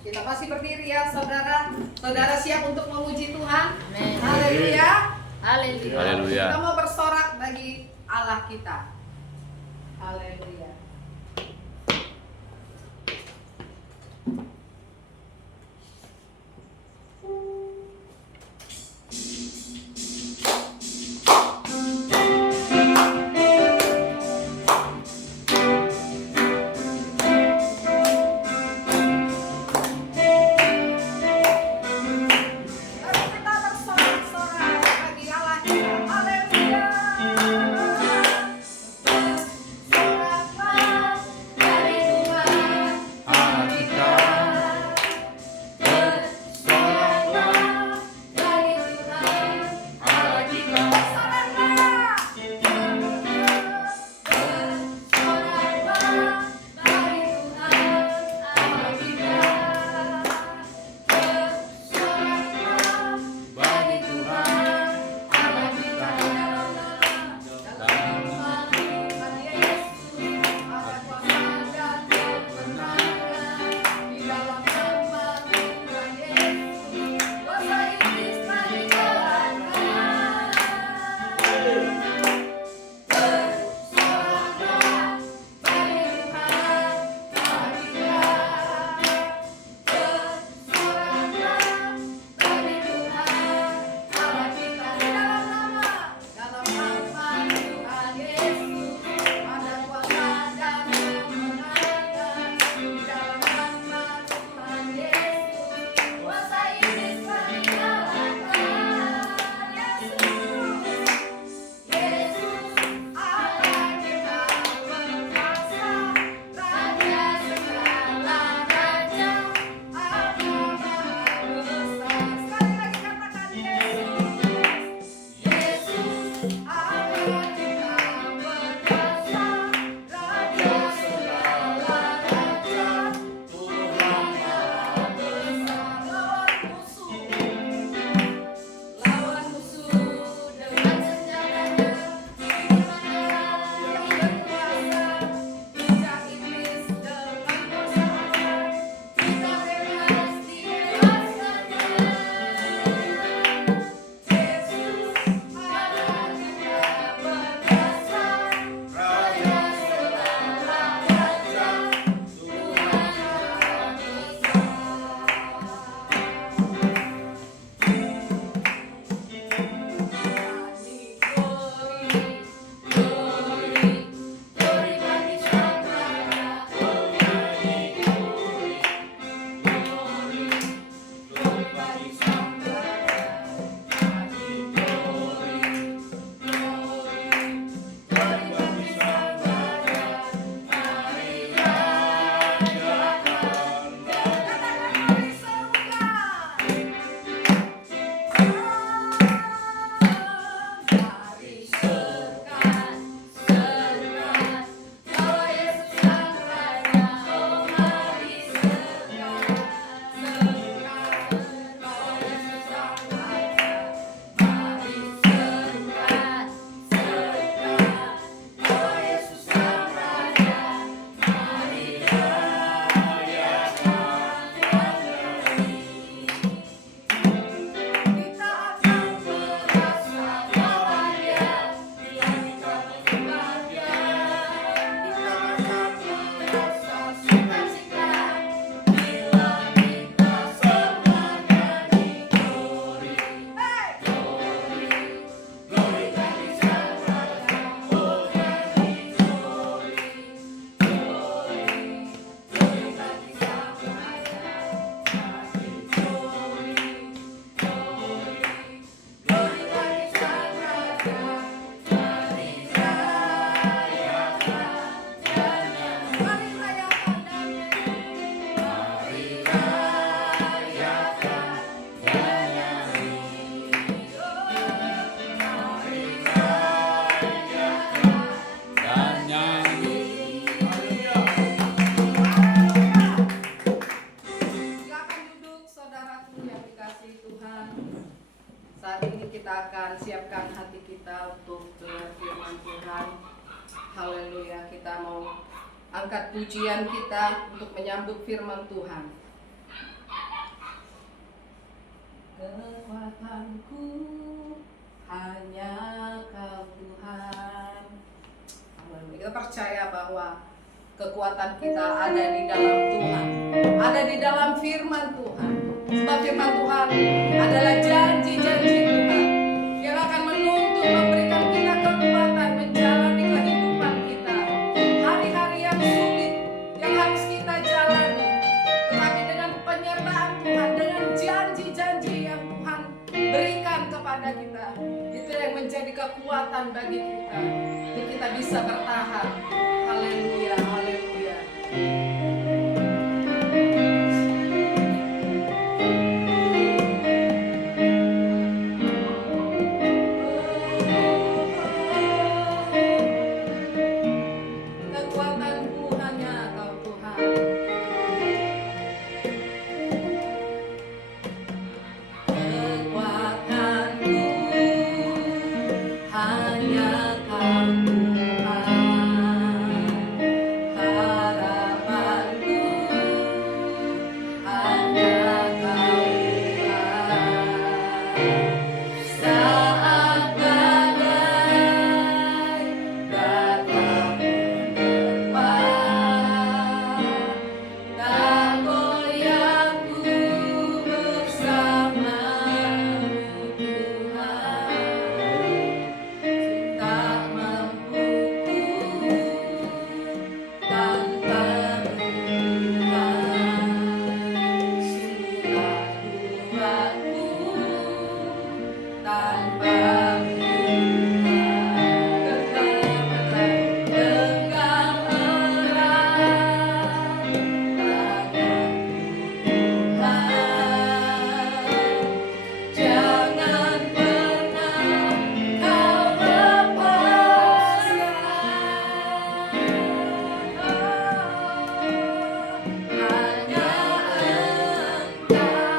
Kita masih berdiri ya saudara. Saudara siap untuk memuji Tuhan? Amin. Haleluya. Haleluya. Haleluya. Kita mau bersorak bagi Allah kita. Haleluya. Mari kita bersorak-sorai bagi Allah kita. Haleluya. Bersoraklah dari Tuhan Allah kita. pujian kita untuk menyambut firman Tuhan. Kekuatanku hanya Kau Tuhan. Kita percaya bahwa kekuatan kita ada di dalam Tuhan, ada di dalam firman Tuhan. Sebab firman Tuhan adalah janji-janji Tuhan yang akan menuntun, memberikan kita kekuatan menjalani kehidupan kita. Hari-hari yang sulit yang harus kita jalani, tetapi dengan penyertaan Tuhan, dengan janji-janji yang Tuhan berikan kepada kita, itu yang menjadi kekuatan bagi kita, untuk kita bisa bertahan. Haleluya, haleluya. Kekuatanku hanya Kau Tuhan. Kekuatanku hanya Kau Tuhan. Harapanku hanya Kau Tuhan. Saat badai datang menerpa, tak goyahku bersamamu Tuhan. Tak mampuku tanpa Tuhan. Sudah buatku tanpa genggam erat tanganku Tuhan. Jangan pernah Kau lepaskan. Hanya Engkau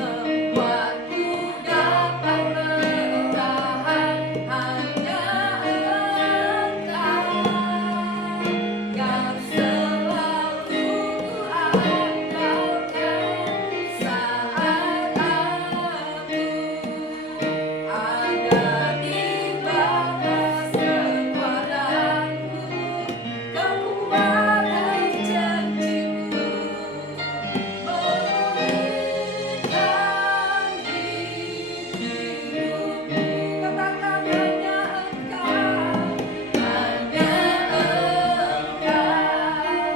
membuatku dapat bertahan. Hanya Engkau yang selalu kuandalkan saat aku ada di batas kekuatanku. Kekuatan janji-Mu memulihkan hidupku. Katakan hanya Engkau, hanya Engkau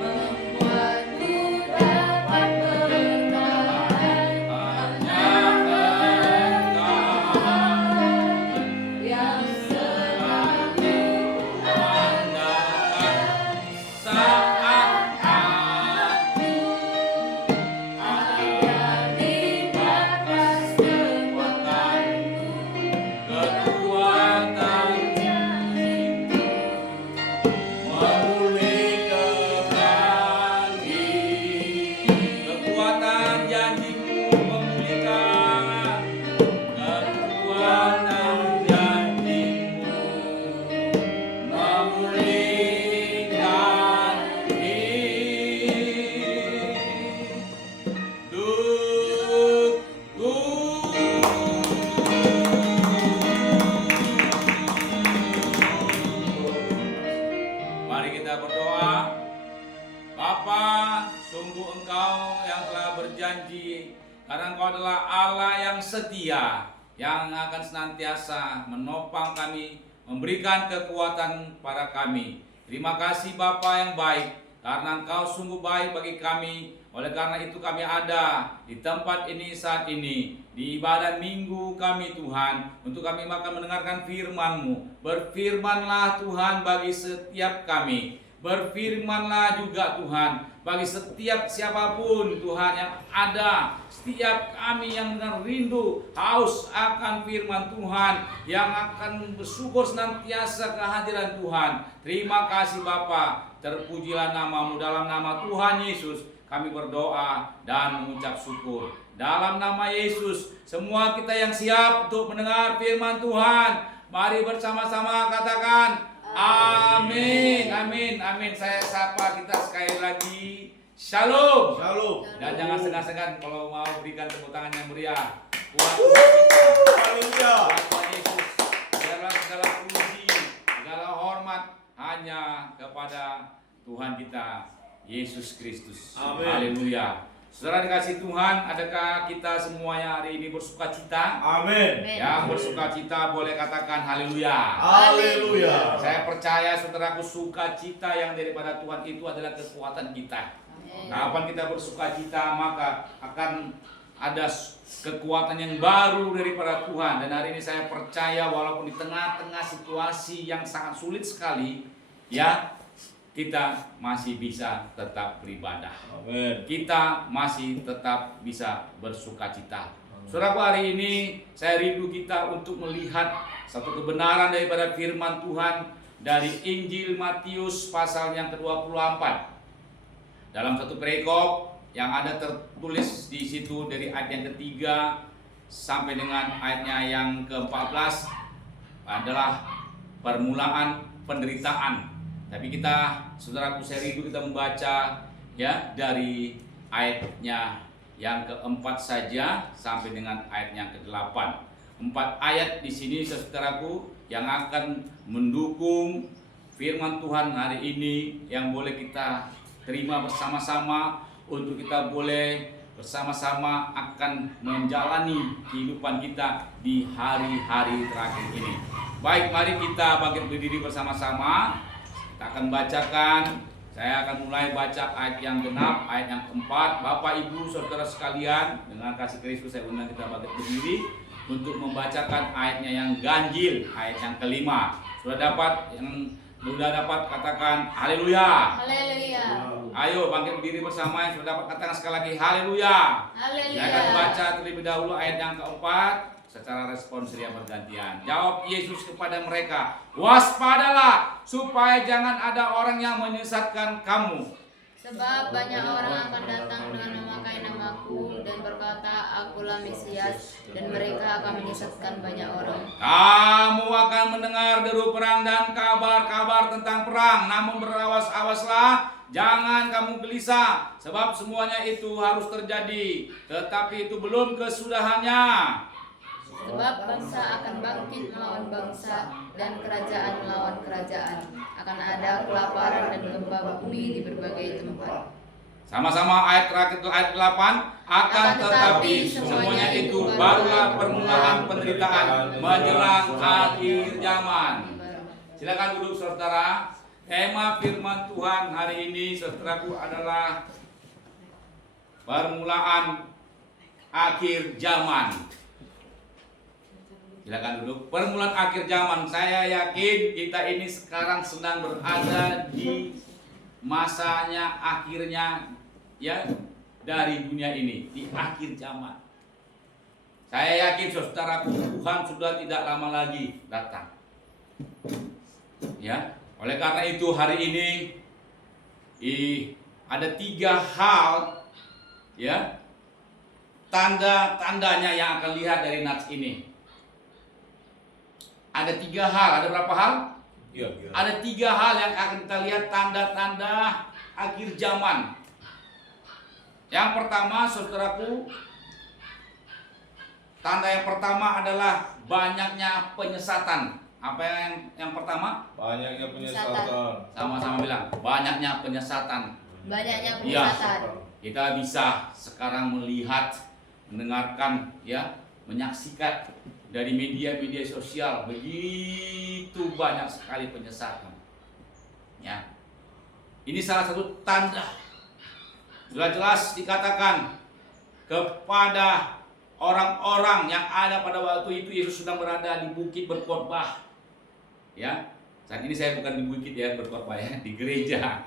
membuatku dapat bertahan. Hanya Engkau yang selalu kuandalkan saat aku ada di batas kekuatanku. Kekuatan Janji-Mu memulihkan hidup. Kekuatan janji-Mu memulihkan. Kekuatan janji-Mu memulihkan hidupku. Mari kita berdoa. Bapa, sungguh Engkau yang telah berjanji, karena Engkau adalah Allah yang setia, yang akan senantiasa menopang kami, memberikan kekuatan pada kami. Terima kasih Bapa yang baik, karena Engkau sungguh baik bagi kami. Oleh karena itu kami ada di tempat ini saat ini, di ibadah minggu kami Tuhan, untuk kami akan mendengarkan firman-Mu. Berfirmanlah Tuhan bagi setiap kami. Berfirmanlah juga Tuhan bagi setiap siapapun Tuhan yang ada, setiap kami yang dengan rindu haus akan firman Tuhan, yang akan bersyukur senantiasa kehadiran Tuhan. Terima kasih Bapa, terpujilah nama-Mu. Dalam nama Tuhan Yesus kami berdoa dan mengucap syukur. Dalam nama Yesus, semua kita yang siap untuk mendengar firman Tuhan, mari bersama-sama katakan Amin, amin, amin. Saya sapa kita sekali lagi. Shalom. Shalom. Dan jangan segan-segan kalau mau berikan tepuk tangan yang meriah. Buat Haleluya. Tuhan Yesus. Biarlah segala puji, segala hormat hanya kepada Tuhan kita Yesus Kristus. Amin. Haleluya. Saudara dikasih Tuhan, adakah kita semuanya hari ini bersuka cita? Amin. Yang bersuka cita boleh katakan haleluya. Haleluya. Saya percaya saudaraku, sukacita yang daripada Tuhan itu adalah kekuatan kita. Kapan kita bersuka cita maka akan ada kekuatan yang baru daripada Tuhan. Dan hari ini saya percaya walaupun di tengah-tengah situasi yang sangat sulit sekali, ya, kita masih bisa tetap beribadah. Amin. Kita masih tetap bisa bersuka cita. Saudaraku, hari ini saya rindu kita untuk melihat satu kebenaran daripada firman Tuhan dari Injil Matius pasal yang ke-24. Dalam satu perikop yang ada tertulis di situ dari ayat yang ketiga sampai dengan ayatnya yang ke-14 adalah permulaan penderitaan. Tapi kita, saudaraku, saya rindu kita membaca ya dari ayatnya yang keempat saja sampai dengan ayat yang ke-8. 4 ayat di sini, saudaraku, yang akan mendukung firman Tuhan hari ini yang boleh kita terima bersama-sama untuk kita boleh bersama-sama akan menjalani kehidupan kita di hari-hari terakhir ini. Baik, mari kita bangkit berdiri bersama-sama. Kita akan bacakan. Saya akan mulai baca ayat yang genap, ayat yang keempat. Bapak, Ibu, saudara sekalian, dengan kasih Kristus saya undang kita bangkit berdiri untuk membacakan ayatnya yang ganjil, ayat yang kelima. Sudah dapat? Yang sudah dapat katakan haleluya. Haleluya. Ayo bangkit berdiri bersama yang sudah dapat katakan sekali lagi haleluya. Haleluya. Saya akan baca terlebih dahulu ayat yang keempat. Secara respons dia bergantian. Jawab Yesus kepada mereka, waspadalah supaya jangan ada orang yang menyesatkan kamu. Sebab banyak orang akan datang dengan memakai namaku dan berkata, akulah Mesias, dan mereka akan menyesatkan banyak orang. Kamu akan mendengar deru perang dan kabar-kabar tentang perang. Namun berawas-awaslah, jangan kamu gelisah, sebab semuanya itu harus terjadi, tetapi itu belum kesudahannya. Sebab bangsa akan bangkit melawan bangsa dan kerajaan melawan kerajaan. Akan ada kelaparan dan gempa bumi di berbagai tempat. Sama-sama ayat terakhir itu ayat 8. Akan tetapi semuanya itu barulah permulaan penderitaan menjelang akhir zaman. Silakan duduk saudara. Tema firman Tuhan hari ini saudaraku adalah permulaan akhir zaman. Silakan duduk. Permulaan akhir zaman. Saya yakin kita ini sekarang sedang berada di masanya akhirnya ya dari dunia ini, di akhir zaman. Saya yakin saudaraku, Tuhan sudah tidak lama lagi datang. Ya, oleh karena itu hari ini ada 3 hal ya tanda-tandanya yang akan lihat dari nats ini. Ada 3 hal, ada berapa hal? Ya. Ada 3 hal yang akan kita lihat tanda-tanda akhir zaman. Yang pertama, saudaraku, tanda yang pertama adalah banyaknya penyesatan. Apa yang pertama? Banyaknya penyesatan. Sama-sama bilang, banyaknya penyesatan. Banyaknya Iya. penyesatan. Kita bisa sekarang melihat, mendengarkan, ya, menyaksikan dari media-media sosial begitu banyak sekali penyesatan. Ya, ini salah satu tanda. Sudah jelas dikatakan kepada orang-orang yang ada pada waktu itu Yesus sedang berada di bukit berkhotbah. Ya, saat ini saya bukan di bukit ya berkhotbah ya, di gereja.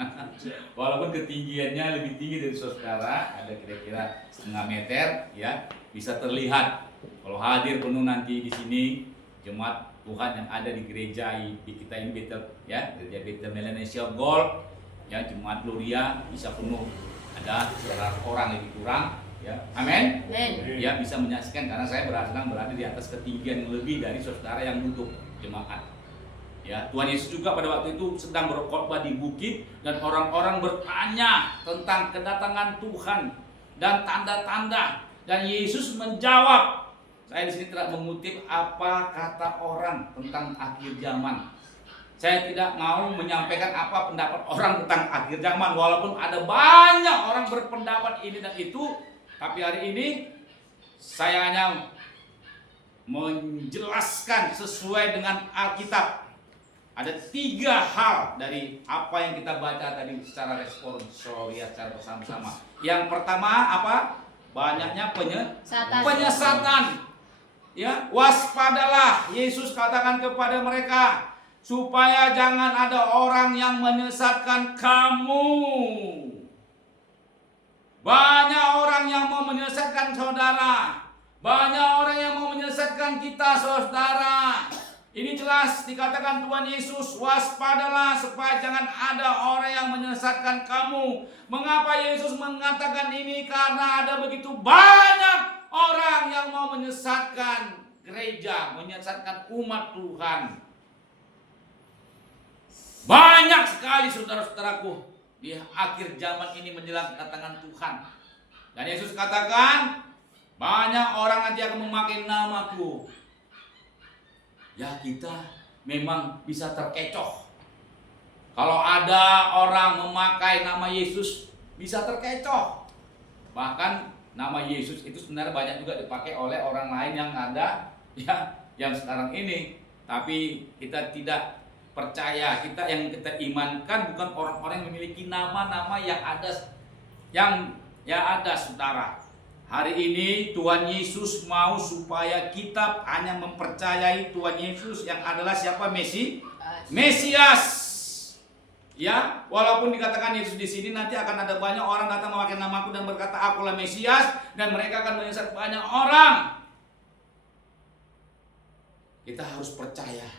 Walaupun ketinggiannya lebih tinggi dari saudara, ada kira-kira 1,5 meter, ya, bisa terlihat. Kalau hadir penuh nanti di sini jemaat Tuhan yang ada di gereja di kita ini Betel ya, gereja Betel Melanesia Gold ya, jemaat Gloria bisa penuh. Ada 100 orang lebih kurang ya. Amin. Amin. Ya, bisa menyaksikan karena saya sedang berada di atas ketinggian yang lebih dari saudara yang duduk jemaat. Ya, Tuhan Yesus juga pada waktu itu sedang berkhotbah di bukit dan orang-orang bertanya tentang kedatangan Tuhan dan tanda-tanda, dan Yesus menjawab. Saya di sini tidak mengutip apa kata orang tentang akhir zaman. Saya tidak mau menyampaikan apa pendapat orang tentang akhir zaman, walaupun ada banyak orang berpendapat ini dan itu, tapi hari ini saya hanya menjelaskan sesuai dengan Alkitab. Ada 3 hal dari apa yang kita baca tadi secara responsorial, secara bersama-sama. Yang pertama apa? Banyaknya penyesatan. Ya, waspadalah, Yesus katakan kepada mereka, supaya jangan ada orang yang menyesatkan kamu. Banyak orang yang mau menyesatkan saudara. Banyak orang yang mau menyesatkan kita, saudara. Ini jelas dikatakan Tuhan Yesus, waspadalah supaya jangan ada orang yang menyesatkan kamu. Mengapa Yesus mengatakan ini? Karena ada begitu banyak orang yang mau menyesatkan gereja, menyesatkan umat Tuhan. Banyak sekali saudara-saudaraku di akhir zaman ini menjelang kedatangan Tuhan. Dan Yesus katakan, banyak orang nanti akan memakai namaku. Ya, kita memang bisa terkecoh. Kalau ada orang memakai nama Yesus, bisa terkecoh. Bahkan nama Yesus itu sebenarnya banyak juga dipakai oleh orang lain yang ada ya, yang sekarang ini. Tapi kita tidak percaya, kita imankan bukan orang-orang yang memiliki nama-nama yang ada saudara. Hari ini Tuhan Yesus mau supaya kita hanya mempercayai Tuhan Yesus yang adalah siapa? Mesias. Ya, walaupun dikatakan Yesus di sini, nanti akan ada banyak orang datang memakai namaku dan berkata akulah Mesias, dan mereka akan menyesat banyak orang. Kita harus percaya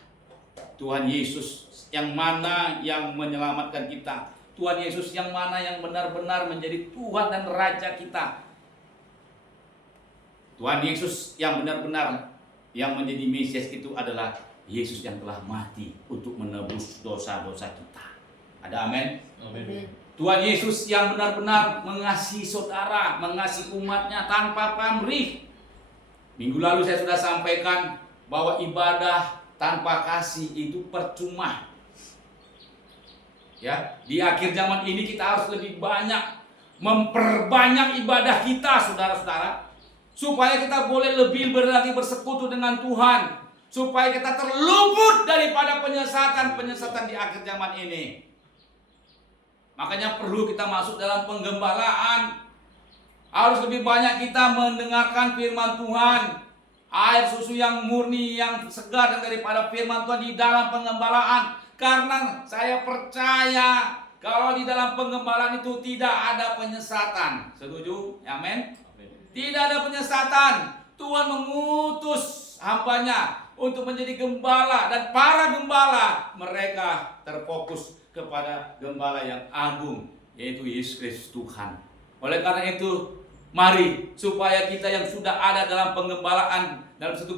Tuhan Yesus yang mana yang menyelamatkan kita. Tuhan Yesus yang mana yang benar-benar menjadi Tuhan dan Raja kita. Tuhan Yesus yang benar-benar yang menjadi Mesias itu adalah Yesus yang telah mati untuk menebus dosa-dosa kita. Ada amin? Amin. Tuhan Yesus yang benar-benar mengasihi saudara, mengasihi umatnya tanpa pamrih. Minggu lalu saya sudah sampaikan bahwa ibadah tanpa kasih itu percuma. Ya, di akhir zaman ini kita harus lebih banyak memperbanyak ibadah kita, saudara-saudara, supaya kita boleh lebih lagi bersekutu dengan Tuhan, supaya kita terluput daripada penyesatan di akhir zaman ini. Makanya perlu kita masuk dalam penggembalaan. Harus lebih banyak kita mendengarkan firman Tuhan, air susu yang murni, yang segar daripada firman Tuhan di dalam penggembalaan. Karena saya percaya kalau di dalam penggembalaan itu tidak ada penyesatan. Setuju? Amin. Tidak ada penyesatan. Tuhan mengutus hambanya untuk menjadi gembala, dan para gembala mereka terfokus kepada gembala yang agung, yaitu Yesus Kristus Tuhan. Oleh karena itu, mari supaya kita yang sudah ada dalam penggembalaan dalam satu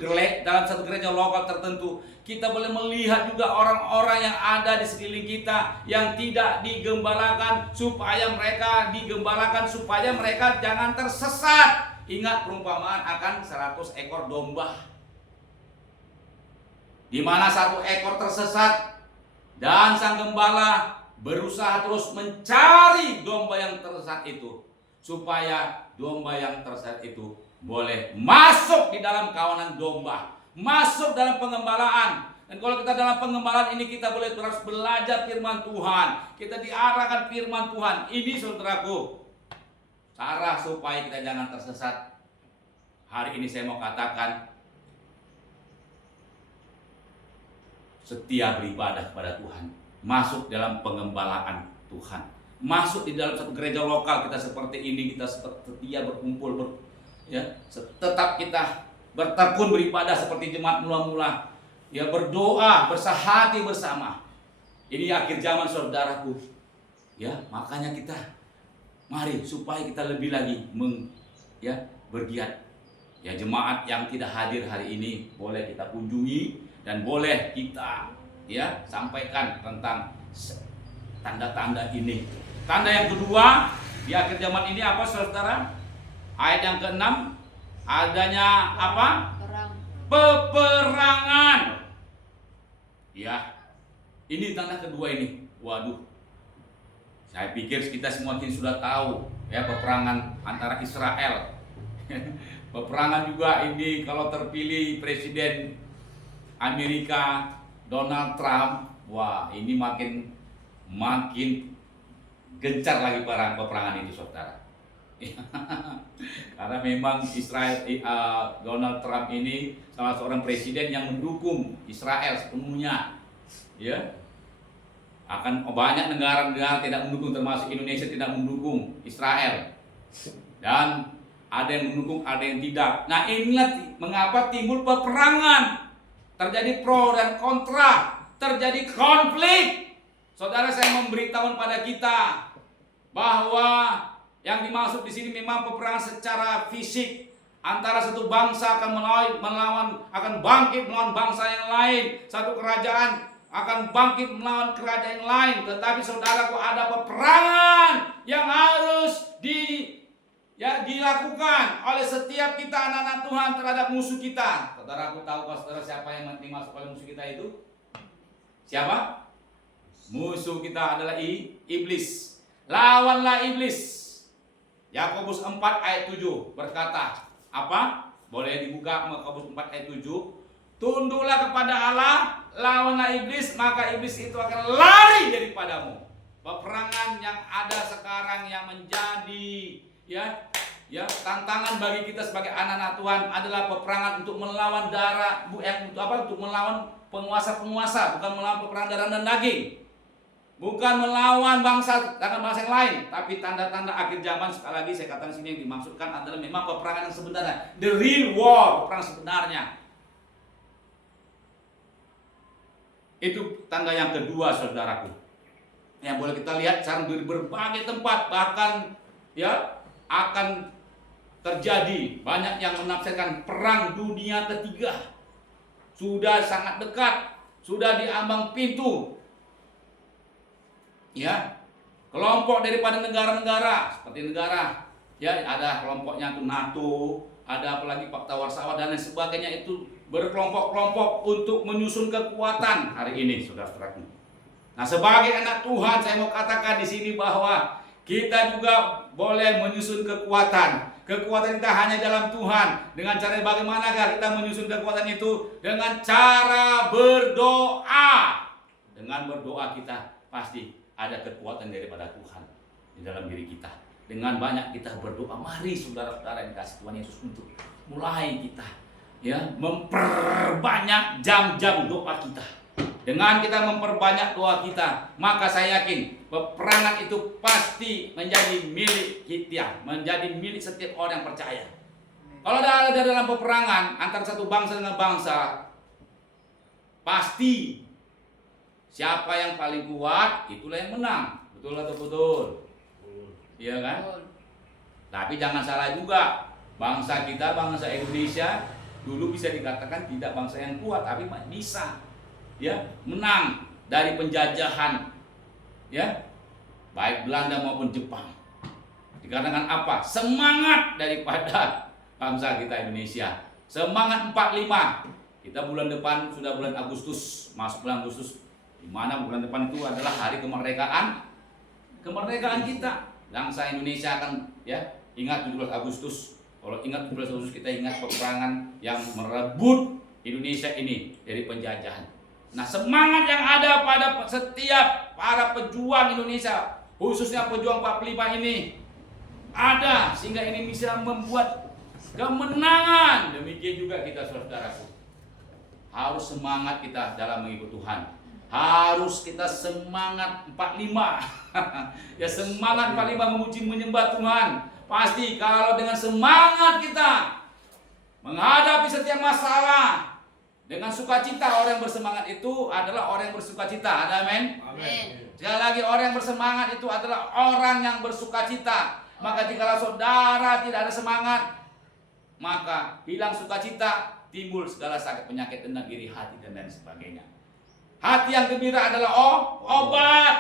gereja lokal tertentu, kita boleh melihat juga orang-orang yang ada di sekeliling kita yang tidak digembalakan, supaya mereka digembalakan, supaya mereka jangan tersesat. Ingat perumpamaan akan 100 ekor domba, di mana 1 ekor tersesat, dan sang gembala berusaha terus mencari domba yang tersesat itu, supaya domba yang tersesat itu boleh masuk di dalam kawanan domba, masuk dalam pengembalaan. Dan kalau kita dalam pengembalaan ini, kita boleh terus belajar firman Tuhan, kita diarahkan firman Tuhan. Ini saudaraku, cara supaya kita jangan tersesat. Hari ini saya mau katakan, setia beribadah kepada Tuhan, masuk dalam pengembalaan Tuhan, masuk di dalam satu gereja lokal kita seperti ini, kita setia berkumpul, tetap kita bertekun beribadah seperti jemaat mula-mula, ya, berdoa, bersahati bersama. Ini akhir zaman saudaraku, ya, makanya kita mari supaya kita lebih lagi bergiat. Ya, jemaat yang tidak hadir hari ini boleh kita kunjungi dan boleh kita ya sampaikan tentang tanda-tanda ini. Tanda yang kedua di akhir zaman ini apa saudara? Ayat yang ke-6, adanya apa? Perang. Peperangan. Ya, ini tanda kedua ini. Waduh, saya pikir kita semua mungkin sudah tahu ya peperangan antara Israel. Peperangan juga ini kalau terpilih Presiden Amerika Donald Trump, wah ini makin gencar lagi peperangan itu saudara. Karena memang Donald Trump ini salah seorang presiden yang mendukung Israel sepenuhnya, ya. Akan banyak negara-negara tidak mendukung, termasuk Indonesia tidak mendukung Israel, dan ada yang mendukung, ada yang tidak. Nah inilah mengapa timbul peperangan, terjadi pro dan kontra, terjadi konflik. Saudara, saya memberitahu pada kita bahwa yang dimaksud di sini memang peperangan secara fisik antara satu bangsa akan akan bangkit melawan bangsa yang lain, satu kerajaan akan bangkit melawan kerajaan yang lain. Tetapi saudaraku, ada peperangan yang harus dilakukan oleh setiap kita anak-anak Tuhan terhadap musuh kita. Saudaraku, tahukah saudara siapa yang dimaksud oleh musuh kita itu? Siapa? Musuh kita adalah iblis. Lawanlah iblis. Yakobus 4 ayat 7 berkata, apa? Boleh dibuka Yakobus 4 ayat 7. Tunduklah kepada Allah, lawanlah iblis, maka iblis itu akan lari daripadamu. Peperangan yang ada sekarang yang menjadi tantangan bagi kita sebagai anak-anak Tuhan adalah peperangan untuk melawan untuk melawan penguasa-penguasa, bukan melawan peperangan darah dan daging. Bukan melawan bangsa dengan bangsa yang lain, tapi tanda-tanda akhir zaman. Sekali lagi saya katakan sini yang dimaksudkan adalah memang peperangan yang sebenarnya, the real war, peperangan sebenarnya. Itu tanda yang kedua saudaraku, yang boleh kita lihat sekarang di berbagai tempat, bahkan akan terjadi. Banyak yang menafsirkan perang dunia ketiga sudah sangat dekat, sudah di ambang pintu. Kelompok daripada negara-negara seperti ada kelompoknya itu NATO, ada apalagi Pakta Warsawa dan lain sebagainya, itu berkelompok-kelompok untuk menyusun kekuatan hari ini, saudara-saudaraku. Nah, sebagai anak Tuhan saya mau katakan di sini bahwa kita juga boleh menyusun kekuatan. Kekuatan kita hanya dalam Tuhan. Dengan cara bagaimanakah kita menyusun kekuatan itu? Dengan cara berdoa. Dengan berdoa kita pasti ada kekuatan daripada Tuhan di dalam diri kita. Dengan banyak kita berdoa, mari saudara-saudara yang dikasih Tuhan Yesus untuk mulai kita memperbanyak jam-jam doa kita. Dengan kita memperbanyak doa kita, maka saya yakin peperangan itu pasti menjadi milik kita, menjadi milik setiap orang yang percaya. Kalau ada dalam peperangan antara satu bangsa dengan bangsa, pasti siapa yang paling kuat itulah yang menang. Betul atau betul? Iya kan? Tapi jangan salah juga, bangsa kita, bangsa Indonesia dulu bisa dikatakan tidak bangsa yang kuat, tapi bisa menang dari penjajahan baik Belanda maupun Jepang. Dikarenakan apa? Semangat daripada bangsa kita Indonesia. Semangat 45. Kita bulan depan sudah bulan Agustus, masuk bulan Agustus, di mana bulan depan itu adalah hari kemerdekaan kita. Bangsa Indonesia akan ingat 17 Agustus. Kalau ingat 17 Agustus, kita ingat peperangan yang merebut Indonesia ini dari penjajahan. Nah, semangat yang ada pada setiap para pejuang Indonesia, khususnya pejuang 45 ini ada, sehingga ini bisa membuat kemenangan. Demikian juga kita, saudaraku, harus semangat kita dalam mengikut Tuhan. Harus kita semangat 45. Semangat 45 memuji menyembah Tuhan. Pasti kalau dengan semangat kita menghadapi setiap masalah dengan sukacita, orang yang bersemangat itu adalah orang yang bersukacita. Ada amin? Amin. Sekali lagi, orang yang bersemangat itu adalah orang yang bersukacita. Maka jika saudara tidak ada semangat, maka hilang sukacita, timbul segala sakit penyakit, tendang iri hati dan lain sebagainya. Hati yang gembira adalah obat.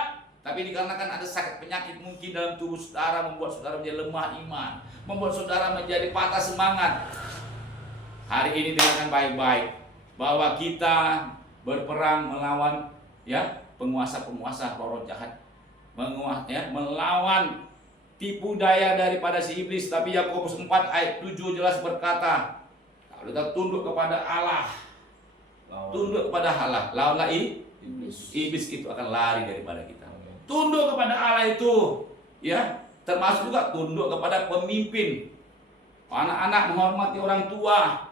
Tapi dikarenakan ada sakit penyakit mungkin dalam tubuh saudara, membuat saudara menjadi lemah iman, membuat saudara menjadi patah semangat. Hari ini dengarkan baik-baik bahwa kita berperang melawan penguasa-penguasa roh jahat, melawan tipu daya daripada si iblis. Tapi Yakobus 4 ayat 7 jelas berkata, kalau kita tunduk kepada Allah, tunduk kepada Allah, lawanlah iblis itu akan lari daripada kita. Tunduk kepada Allah itu, termasuk juga tunduk kepada pemimpin. Anak-anak menghormati orang tua.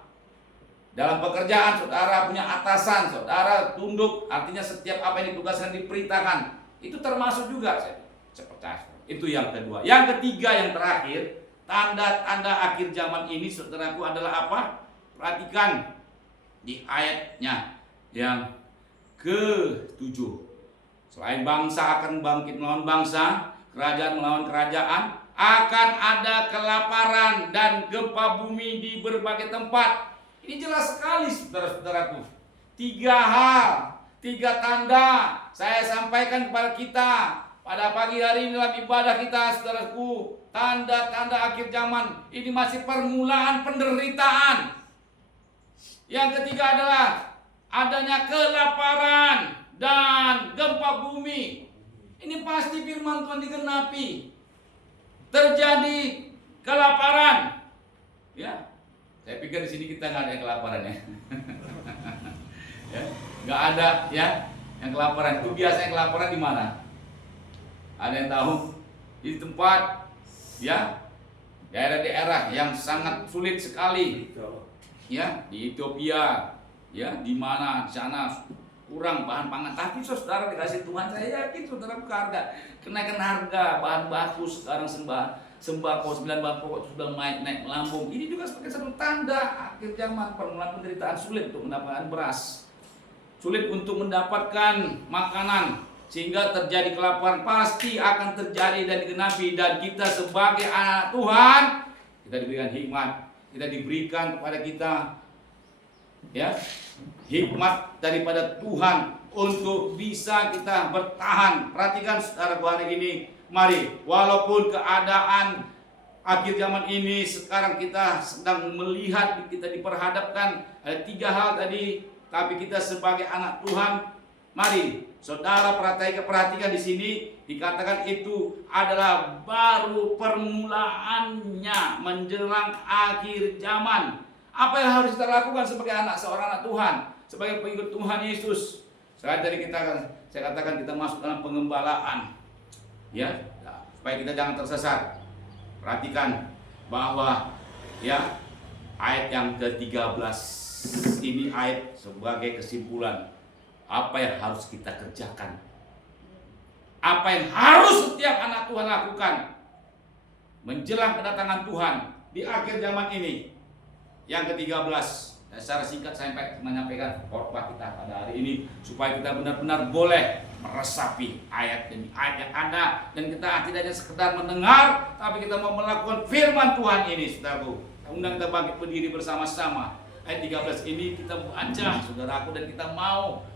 Dalam pekerjaan saudara punya atasan, saudara tunduk, artinya setiap apa yang ditugaskan diperintahkan. Itu termasuk juga, saya percaya. Itu yang kedua. Yang ketiga, yang terakhir, tanda-tanda akhir zaman ini saudaraku adalah apa? Perhatikan di ayatnya yang ke-7. Selain bangsa akan bangkit melawan bangsa, kerajaan melawan kerajaan, akan ada kelaparan dan gempa bumi di berbagai tempat. Ini jelas sekali saudara-saudaraku. 3 hal, 3 tanda saya sampaikan kepada kita pada pagi hari ini dalam ibadah kita, saudaraku. Tanda-tanda akhir zaman ini masih permulaan penderitaan. Yang ketiga adalah adanya kelaparan dan gempa bumi. Ini pasti firman Tuhan digenapi. Terjadi kelaparan. Saya pikir di sini kita nggak ada yang kelaparan ya. Nggak ada yang kelaparan. Itu biasanya kelaparan di mana? Ada yang tahu? Di tempat daerah-daerah yang sangat sulit sekali. Di Ethiopia, di mana di sana kurang bahan pangan, tapi saudara dikasih Tuhan, saya yakin saudara harga kenaikan harga bahan baku sekarang, sembako 9 bahan pokok sudah naik melambung. Ini juga sebagai satu tanda akhir zaman, permulaan penderitaan, sulit untuk mendapatkan beras, sulit untuk mendapatkan makanan, sehingga terjadi kelaparan. Pasti akan terjadi dan digenapi. Dan kita sebagai anak Tuhan, kita diberikan hikmat, kita diberikan kepada kita hikmat daripada Tuhan untuk bisa kita bertahan. Perhatikan saudara hari ini, mari, walaupun keadaan akhir zaman ini sekarang kita sedang melihat, kita diperhadapkan ada 3 hal tadi, tapi kita sebagai anak Tuhan, mari saudara perhatikan di sini dikatakan itu adalah baru permulaannya menjelang akhir zaman. Apa yang harus kita lakukan sebagai seorang anak Tuhan, sebagai pengikut Tuhan Yesus? Saya katakan kita masuk dalam pengembalaan, supaya kita jangan tersesat. Perhatikan bahwa ayat yang ke-13 ini ayat sebagai kesimpulan apa yang harus kita kerjakan, apa yang harus setiap anak Tuhan lakukan menjelang kedatangan Tuhan di akhir zaman ini. Yang ke-13, secara singkat saya menyampaikan khotbah kita pada hari ini supaya kita benar-benar boleh meresapi ayat demi ayat yang ada, dan kita tidak hanya sekedar mendengar, tapi kita mau melakukan firman Tuhan ini, saudaraku. Undang kita bangkit berdiri bersama-sama. Ayat 13 ini kita baca, saudaraku, dan kita mau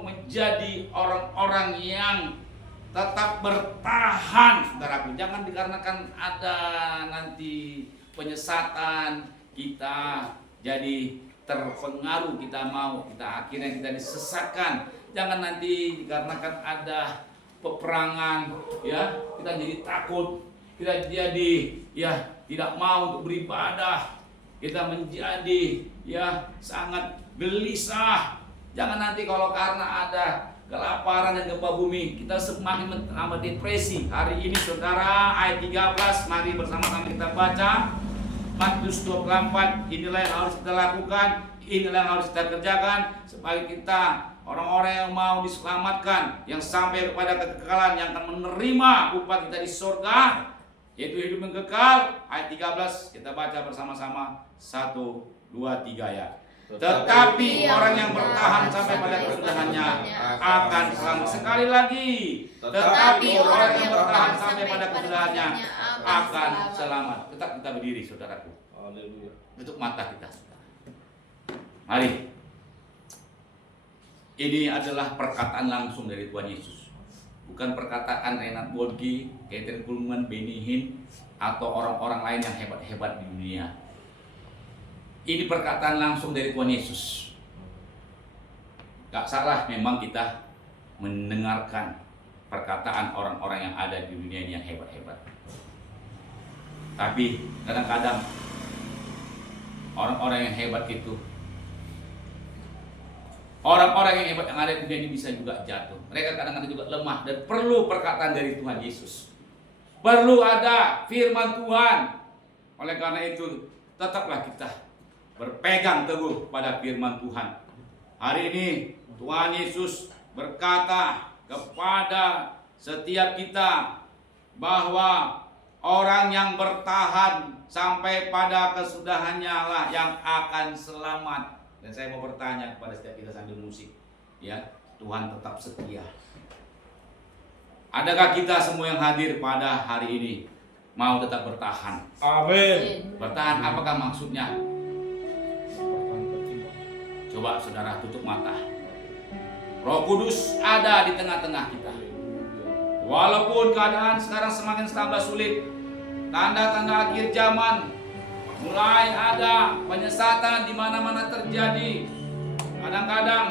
menjadi orang-orang yang tetap bertahan, saudaraku. Jangan dikarenakan ada nanti penyesatan kita jadi terpengaruh, kita akhirnya kita disesatkan. Jangan nanti dikarenakan ada peperangan kita jadi takut, kita jadi tidak mau untuk beribadah, kita menjadi sangat gelisah. Jangan nanti kalau karena ada kelaparan dan gempa bumi kita semakin menambah depresi. Hari ini saudara, ayat 13 mari bersama-sama kita baca. Matius 24, inilah yang harus kita lakukan, inilah yang harus kita kerjakan supaya kita orang-orang yang mau diselamatkan, yang sampai kepada kekekalan, yang akan menerima upah kita di surga, yaitu hidup yang kekal. Ayat 13 kita baca bersama-sama. 1, 2, 3 ya. Tetapi orang yang bertahan sampai pada kesudahannya akan selamat. Sekali lagi, tetapi orang yang bertahan sampai pada kesudahannya akan selamat. Tetap kita berdiri, saudaraku. Haleluya. Tutup mata kita, saudara. Mari Ini adalah perkataan langsung dari Tuhan Yesus. Bukan perkataan Reinhard Bonnke, Kathryn Kuhlman, Benny Hinn, atau orang-orang lain yang hebat-hebat di dunia. Ini perkataan langsung dari Tuhan Yesus. Gak salah memang kita mendengarkan perkataan orang-orang yang ada di dunia ini yang hebat-hebat. Tapi kadang-kadang orang-orang yang hebat itu, orang-orang yang hebat yang ada di dunia ini bisa juga jatuh. Mereka kadang-kadang juga lemah dan perlu perkataan dari Tuhan Yesus. Perlu ada firman Tuhan. Oleh karena itu, tetaplah kita berpegang teguh pada firman Tuhan. Hari ini Tuhan Yesus berkata kepada setiap kita bahwa orang yang bertahan sampai pada kesudahannya lah yang akan selamat. Dan saya mau bertanya kepada setiap kita sambil musik, ya, Tuhan tetap setia. Adakah kita semua yang hadir pada hari ini mau tetap bertahan? Amin. Bertahan apakah maksudnya? Coba saudara tutup mata. Roh Kudus ada di tengah-tengah kita. Walaupun keadaan sekarang semakin tambah sulit, tanda-tanda akhir zaman, mulai ada penyesatan di mana-mana terjadi. Kadang-kadang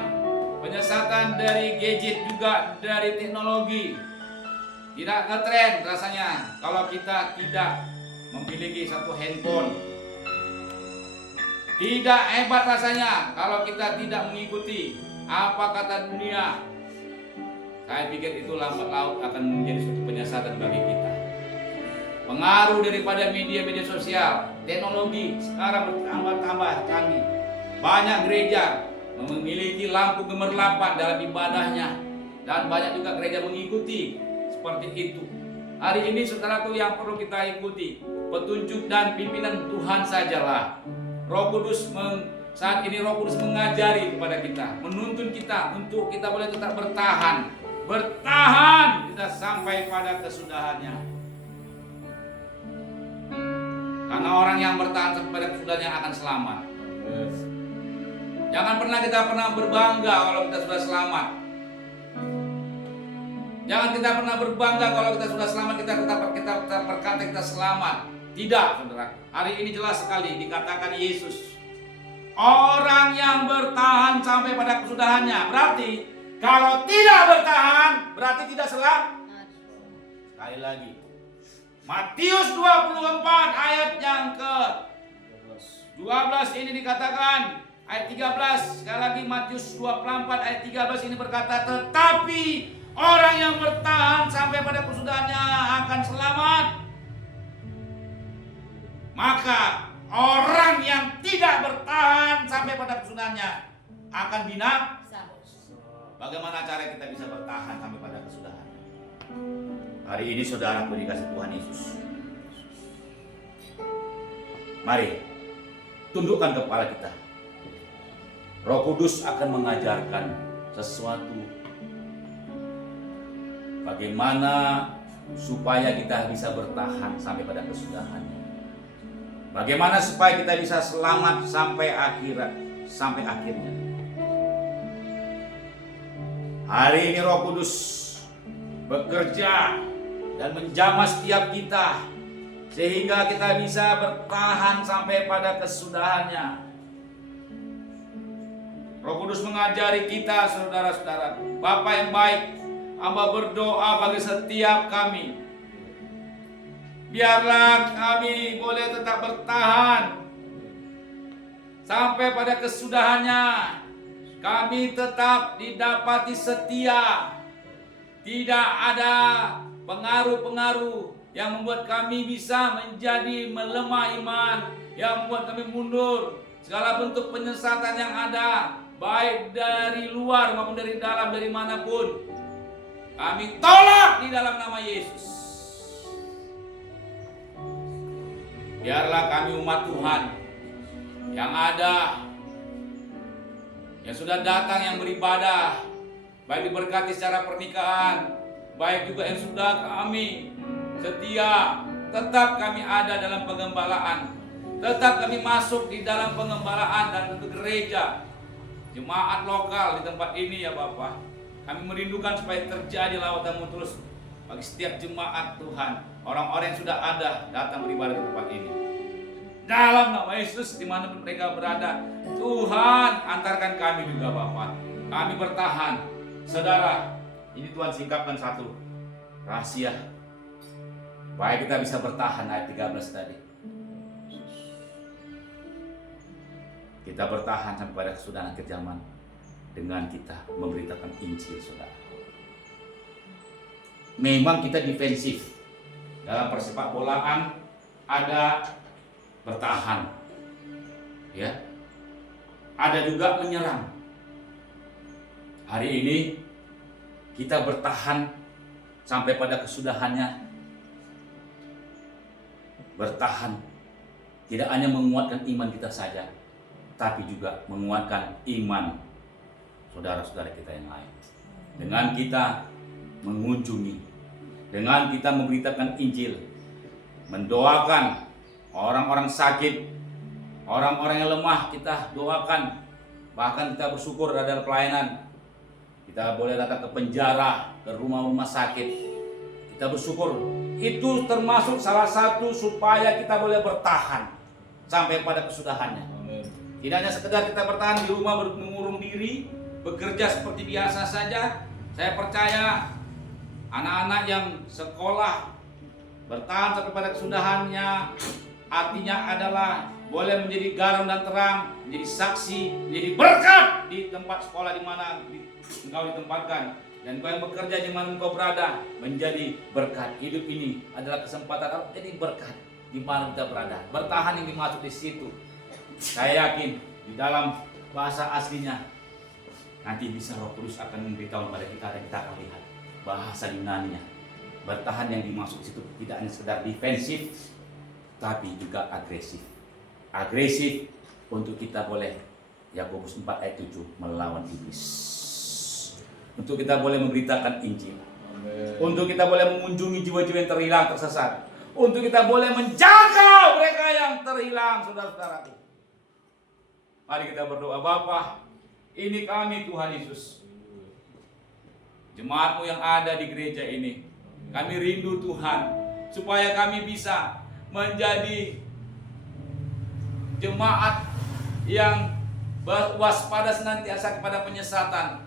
penyesatan dari gadget juga, dari teknologi. Tidak ngetren rasanya kalau kita tidak memiliki satu handphone. Tidak hebat rasanya kalau kita tidak mengikuti apa kata dunia. Saya pikir itu lambat laut akan menjadi suatu penyesatan bagi kita. Pengaruh daripada media-media sosial, teknologi sekarang bertambah-tambah canggih. Banyak gereja memiliki lampu gemerlapan dalam ibadahnya, dan banyak juga gereja mengikuti seperti itu. Hari ini saudaraku, yang perlu kita ikuti petunjuk dan pimpinan Tuhan sajalah. Roh Kudus saat ini Roh Kudus mengajari kepada kita, menuntun kita untuk kita boleh tetap bertahan kita sampai pada kesudahannya. Karena orang yang bertahan sampai pada kesudahannya akan selamat. Jangan pernah kita berbangga kalau kita sudah selamat. Jangan kita pernah berbangga kalau kita sudah selamat, kita berkata kita selamat. Tidak, saudara. Hari ini jelas sekali dikatakan Yesus, orang yang bertahan sampai pada kesudahannya. Berarti kalau tidak bertahan, berarti tidak selamat. Sekali lagi, Matius 24 ayat yang ke-12 ini dikatakan, ayat 13, sekali lagi Matius 24 ayat 13 ini berkata, tetapi orang yang bertahan sampai pada kesudahannya akan selamat. Maka orang yang tidak bertahan sampai pada kesudahannya akan binasa. Bagaimana cara kita bisa bertahan sampai pada kesudahan? Hari ini saudaraku dikasih Tuhan Yesus. Mari tundukkan kepala kita. Roh Kudus akan mengajarkan sesuatu bagaimana supaya kita bisa bertahan sampai pada kesudahannya. Bagaimana supaya kita bisa selamat sampai akhirnya. Hari ini Roh Kudus bekerja dan menjamah setiap kita sehingga kita bisa bertahan sampai pada kesudahannya. Roh Kudus mengajari kita, saudara-saudara. Bapa yang baik, hamba berdoa bagi setiap kami. Biarlah kami boleh tetap bertahan sampai pada kesudahannya. Kami tetap didapati setia. Tidak ada pengaruh-pengaruh yang membuat kami bisa menjadi melemah iman, yang membuat kami mundur. Segala bentuk penyesatan yang ada, baik dari luar maupun dari dalam, dari manapun, kami tolak di dalam nama Yesus. Biarlah kami umat Tuhan yang ada, yang sudah datang, yang beribadah, baik diberkati secara pernikahan, baik juga yang sudah kami setia, tetap kami ada dalam pengembalaan, tetap kami masuk di dalam pengembalaan dan untuk gereja, jemaat lokal di tempat ini ya Bapak. Kami merindukan supaya terjadi lawatan terus bagi setiap jemaat Tuhan. Orang-orang yang sudah ada datang beribadah di tempat ini. Dalam nama Yesus dimanapun mereka berada, Tuhan antarkan kami juga Bapak. Kami bertahan. Saudara, ini Tuhan singkapkan satu rahasia supaya kita bisa bertahan, ayat 13 tadi. Kita bertahan sampai pada kesudahan akhir zaman dengan kita memberitakan Injil, saudara. Memang kita defensif. Dalam persepak bolaan ada bertahan, ya. Ada juga menyerang. Hari ini kita bertahan sampai pada kesudahannya. Bertahan tidak hanya menguatkan iman kita saja, tapi juga menguatkan iman saudara-saudara kita yang lain. Dengan kita mengunjungi, dengan kita memberitakan Injil, mendoakan orang-orang sakit, orang-orang yang lemah kita doakan. Bahkan kita bersyukur ada pelayanan. Kita boleh datang ke penjara, ke rumah-rumah sakit. Kita bersyukur. Itu termasuk salah satu supaya kita boleh bertahan sampai pada kesudahannya. Amin. Tidak hanya sekedar kita bertahan di rumah mengurung diri, bekerja seperti biasa saja. Saya percaya anak-anak yang sekolah bertahan sampai pada kesudahannya, artinya adalah boleh menjadi garam dan terang, menjadi saksi, menjadi berkat di tempat sekolah di mana engkau ditempatkan. Dan kau yang bekerja di mana engkau berada menjadi berkat. Hidup ini adalah kesempatan jadi berkat di mana kita berada. Bertahan yang dimaksud di situ. Saya yakin di dalam bahasa aslinya nanti bisa Roh Kudus akan memberitahu kepada kita dan kita akan lihat bahasa Yunaninya. Bertahan yang dimaksud di situ tidak hanya sekedar defensif, tapi juga agresif. Agresif untuk kita boleh Yakobus 4 ayat 7 melawan iblis. Untuk kita boleh memberitakan Injil. Amin. Untuk kita boleh mengunjungi jiwa-jiwa yang terhilang, tersesat. Untuk kita boleh menjangkau mereka yang terhilang, saudara-saudaraku. Mari kita berdoa. Bapa, ini kami Tuhan Yesus, jemaat-Mu yang ada di gereja ini. Kami rindu Tuhan, supaya kami bisa menjadi jemaat yang waspada senantiasa kepada penyesatan.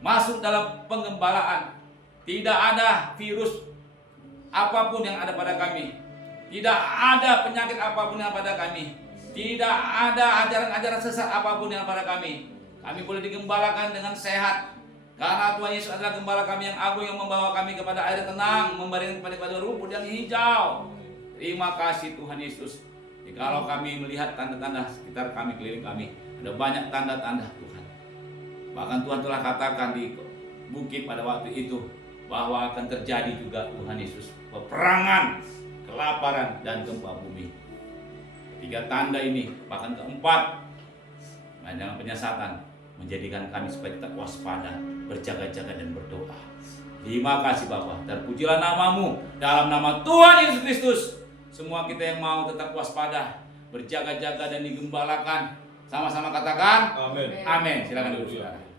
Masuk dalam pengembalaan. Tidak ada virus apapun yang ada pada kami. Tidak ada penyakit apapun yang ada pada kami. Tidak ada ajaran-ajaran sesat apapun yang ada pada kami. Kami boleh digembalakan dengan sehat. Karena Tuhan Yesus adalah gembala kami yang agung, yang membawa kami kepada air tenang, membaringkan kepada rumput yang hijau. Terima kasih Tuhan Yesus. Jikalau kami melihat tanda-tanda sekitar kami, keliling kami, ada banyak tanda-tanda Tuhan. Bahkan Tuhan telah katakan di bukit pada waktu itu bahwa akan terjadi juga Tuhan Yesus peperangan, kelaparan, dan gempa bumi. Ketiga tanda ini, bahkan keempat, dengan penyesatan, menjadikan kami supaya tetap waspada, berjaga-jaga dan berdoa. Terima kasih Bapa, terpujilah nama-Mu dalam nama Tuhan Yesus Kristus. Semua kita yang mau tetap waspada, berjaga-jaga dan digembalakan, sama-sama katakan Amin. amin. Silakan duduk saudara.